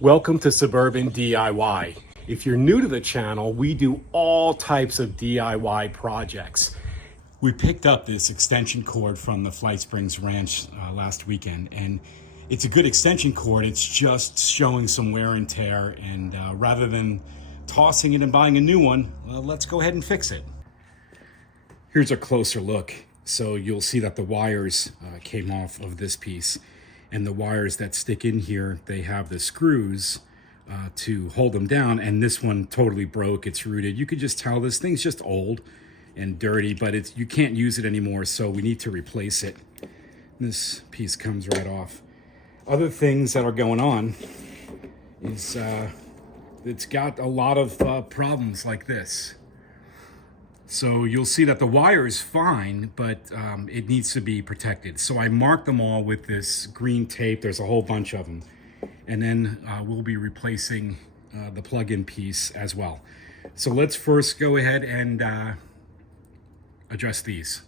Welcome to Suburban DIY. If you're new to the channel, we do all types of DIY projects. We picked up this extension cord from the Flight Springs Ranch last weekend, and it's a good extension cord. It's just showing some wear and tear, and rather than tossing it and buying a new one, well, let's go ahead and fix it. Here's a closer look. So you'll see that the wires came off of this piece, and the wires that stick in here, they have the screws to hold them down, and this one totally broke. It's rooted. You could just tell this thing's just old and dirty, but you can't use it anymore, so we need to replace it. This piece comes right off. Other things that are going on is it's got a lot of problems like this. So you'll see that the wire is fine, but it needs to be protected. So I marked them all with this green tape. There's a whole bunch of them. And then we'll be replacing the plug-in piece as well. So let's first go ahead and address these.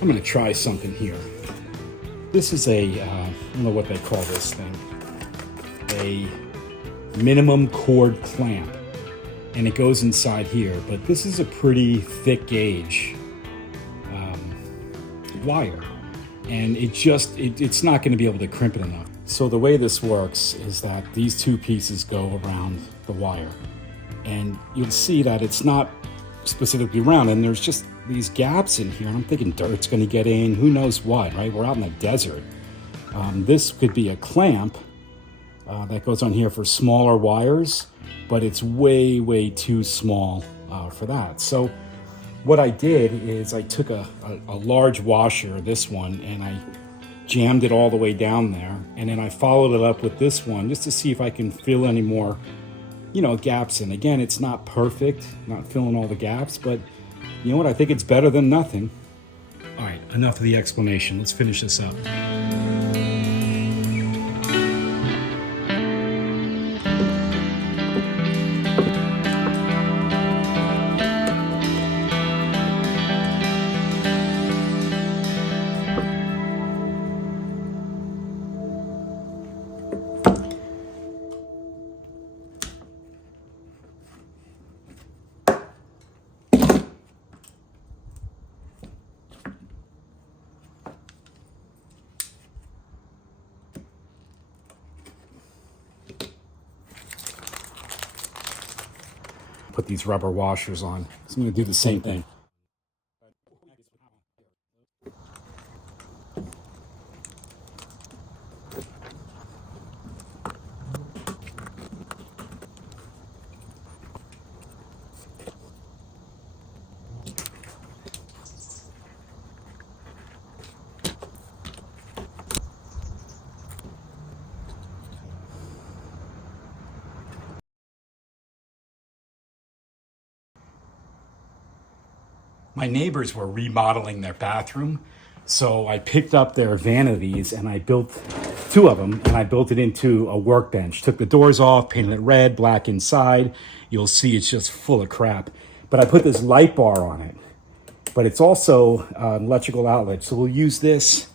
I'm going to try something here. This is I don't know what they call this thing, a minimum cord clamp, and it goes inside here, but this is a pretty thick gauge wire, and it's not going to be able to crimp it enough. So the way this works is that these two pieces go around the wire, and you'll see that it's not specifically round, and there's just these gaps in here, and I'm thinking dirt's going to get in, who knows what, right? We're out in the desert. This could be a clamp that goes on here for smaller wires, but it's way too small for that. So what I did is I took a large washer, this one, and I jammed it all the way down there, and then I followed it up with this one just to see if I can fill any more gaps in. Again, it's not perfect, not filling all the gaps, but you know what? I think it's better than nothing. All right, enough of the explanation. Let's finish this up. put these rubber washers on. So I'm going to do the same thing. My neighbors were remodeling their bathroom, so I picked up their vanities and I built two of them, and I built it into a workbench. Took the doors off, painted it red, black inside. You'll see it's just full of crap. But I put this light bar on it, but it's also an electrical outlet. So we'll use this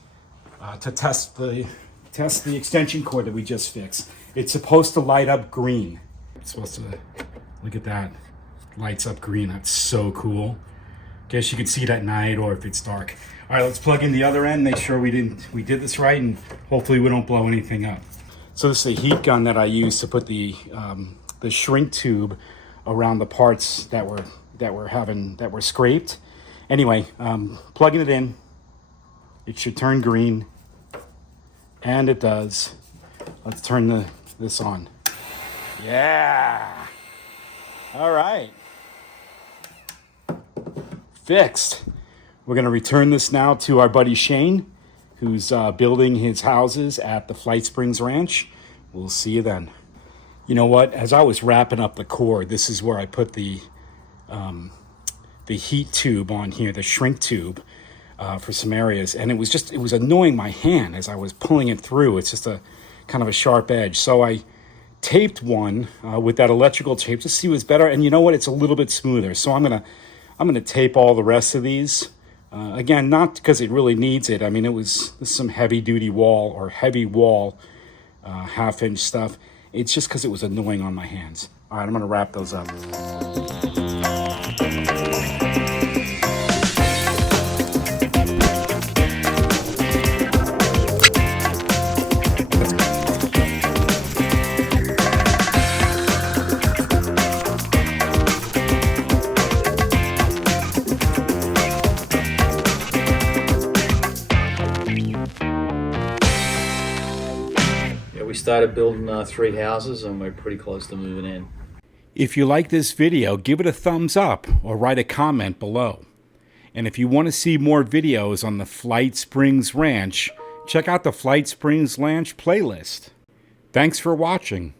to test the extension cord that we just fixed. It's supposed to light up green. It's supposed to, look at that, lights up green. That's so cool. Guess you can see it at night or if it's dark. All right, let's plug in the other end, make sure we did this right, and hopefully we don't blow anything up. So this is a heat gun that I use to put the shrink tube around the parts that were scraped. Anyway, plugging it in, it should turn green, and it does. Let's turn this on. Yeah. All right. Fixed. We're going to return this now to our buddy Shane, who's building his houses at the Flight Springs Ranch. We'll see you then. You know what? As I was wrapping up the cord, this is where I put the heat tube on here, the shrink tube for some areas, and it was annoying my hand as I was pulling it through. It's just a kind of a sharp edge. So I taped one with that electrical tape to see what's better, and you know what? It's a little bit smoother. So I'm gonna tape all the rest of these. Again, not because it really needs it. I mean, this is some heavy wall, half-inch stuff. It's just because it was annoying on my hands. All right, I'm gonna wrap those up. We started building 3 houses and we're pretty close to moving in. If you like this video, give it a thumbs up or write a comment below. And if you want to see more videos on the Flight Springs Ranch, check out the Flight Springs Ranch playlist. Thanks for watching.